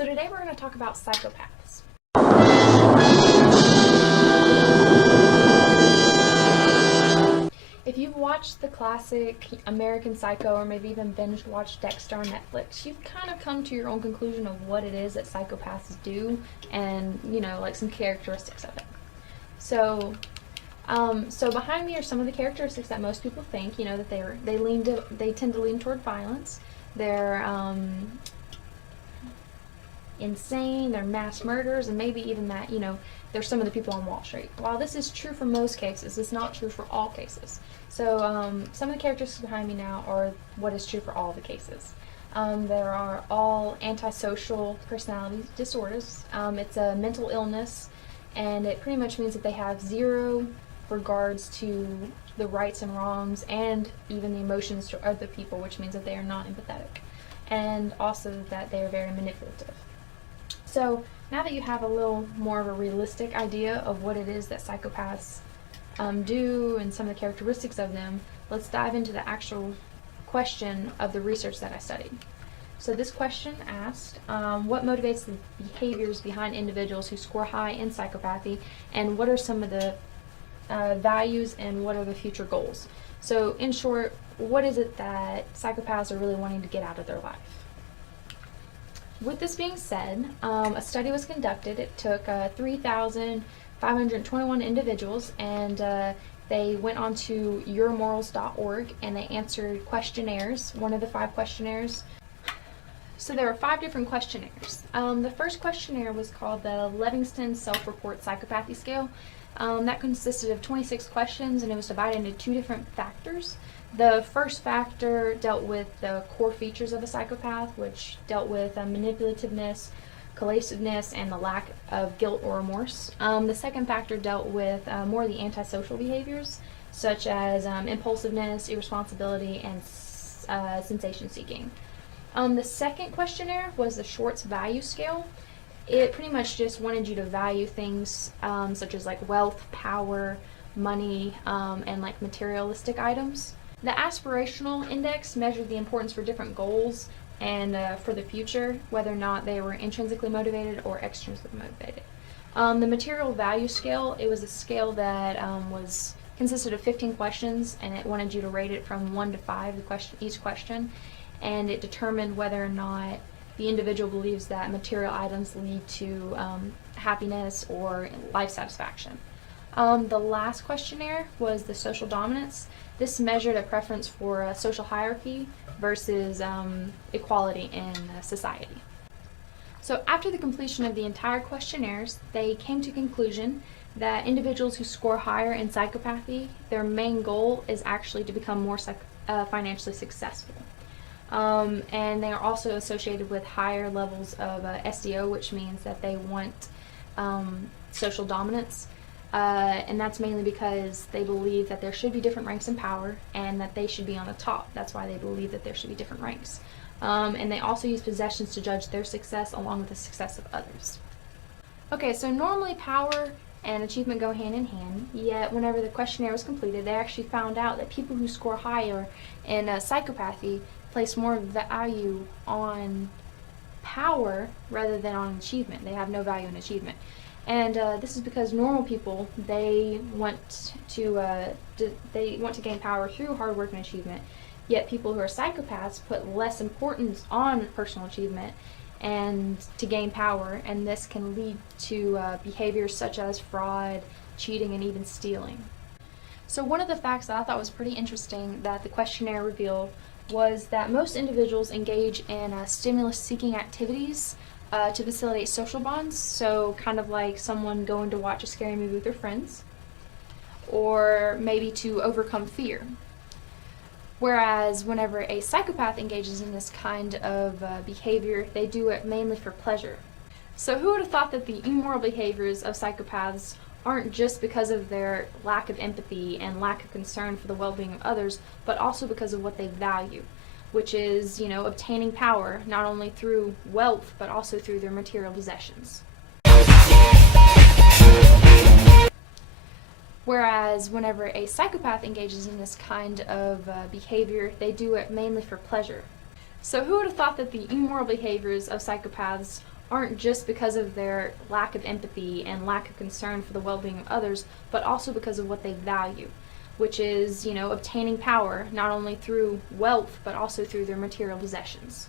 So today we're going to talk about psychopaths. If you've watched the classic American Psycho or maybe even binge watched Dexter on Netflix, you've kind of come to your own conclusion of what it is that psychopaths do and, like some characteristics of it. So behind me are some of the characteristics that most people think, that they tend to lean toward violence. They're insane, they're mass murderers, and maybe even that, they're some of the people on Wall Street. While this is true for most cases, it's not true for all cases. So some of the characteristics behind me now are what is true for all the cases. There are all antisocial personality disorders. It's a mental illness, and it pretty much means that they have zero regards to the rights and wrongs and even the emotions to other people, which means that they are not empathetic, and also that they are very manipulative. So now that you have a little more of a realistic idea of what it is that psychopaths do and some of the characteristics of them, let's dive into the actual question of the research that I studied. So this question asked, what motivates the behaviors behind individuals who score high in psychopathy, and what are some of the values and what are the future goals? So in short, what is it that psychopaths are really wanting to get out of their life? With this being said, a study was conducted. It took 3,521 individuals, and they went on to euromorals.org and they answered questionnaires, one of the 5 questionnaires. So there were 5 different questionnaires. The first questionnaire was called the Levingston Self-Report Psychopathy Scale. That consisted of 26 questions, and it was divided into 2 different factors. The first factor dealt with the core features of a psychopath, which dealt with manipulativeness, coerciveness, and the lack of guilt or remorse. The second factor dealt with more the antisocial behaviors, such as impulsiveness, irresponsibility, and sensation seeking. The second questionnaire was the Schwartz Value Scale. It pretty much just wanted you to value things such as like wealth, power, money, and like materialistic items. The aspirational index measured the importance for different goals and for the future, whether or not they were intrinsically motivated or extrinsically motivated. The material value scale, it was a scale that consisted of 15 questions, and it wanted you to rate it from 1 to 5, each question, and it determined whether or not the individual believes that material items lead to happiness or life satisfaction. The last questionnaire was the social dominance. This measured a preference for a social hierarchy versus equality in society. So after the completion of the entire questionnaires, they came to the conclusion that individuals who score higher in psychopathy, their main goal is actually to become more financially successful. And they are also associated with higher levels of SDO, which means that they want social dominance. And that's mainly because they believe that there should be different ranks in power and that they should be on the top. That's why they believe that there should be different ranks. And they also use possessions to judge their success along with the success of others. Okay, so normally power and achievement go hand in hand, yet whenever the questionnaire was completed, they actually found out that people who score higher in psychopathy place more value on power rather than on achievement. They have no value in achievement. And this is because normal people, they want to gain power through hard work and achievement, yet people who are psychopaths put less importance on personal achievement and to gain power, and this can lead to behaviors such as fraud, cheating, and even stealing. So one of the facts that I thought was pretty interesting that the questionnaire revealed was that most individuals engage in stimulus-seeking activities to facilitate social bonds, so kind of like someone going to watch a scary movie with their friends, or maybe to overcome fear. Whereas whenever a psychopath engages in this kind of behavior, they do it mainly for pleasure. So who would have thought that the immoral behaviors of psychopaths aren't just because of their lack of empathy and lack of concern for the well-being of others, but also because of what they value, which is, obtaining power, not only through wealth, but also through their material possessions. Whereas whenever a psychopath engages in this kind of behavior, they do it mainly for pleasure. So who would have thought that the immoral behaviors of psychopaths aren't just because of their lack of empathy and lack of concern for the well-being of others, but also because of what they value, which is, obtaining power, not only through wealth, but also through their material possessions.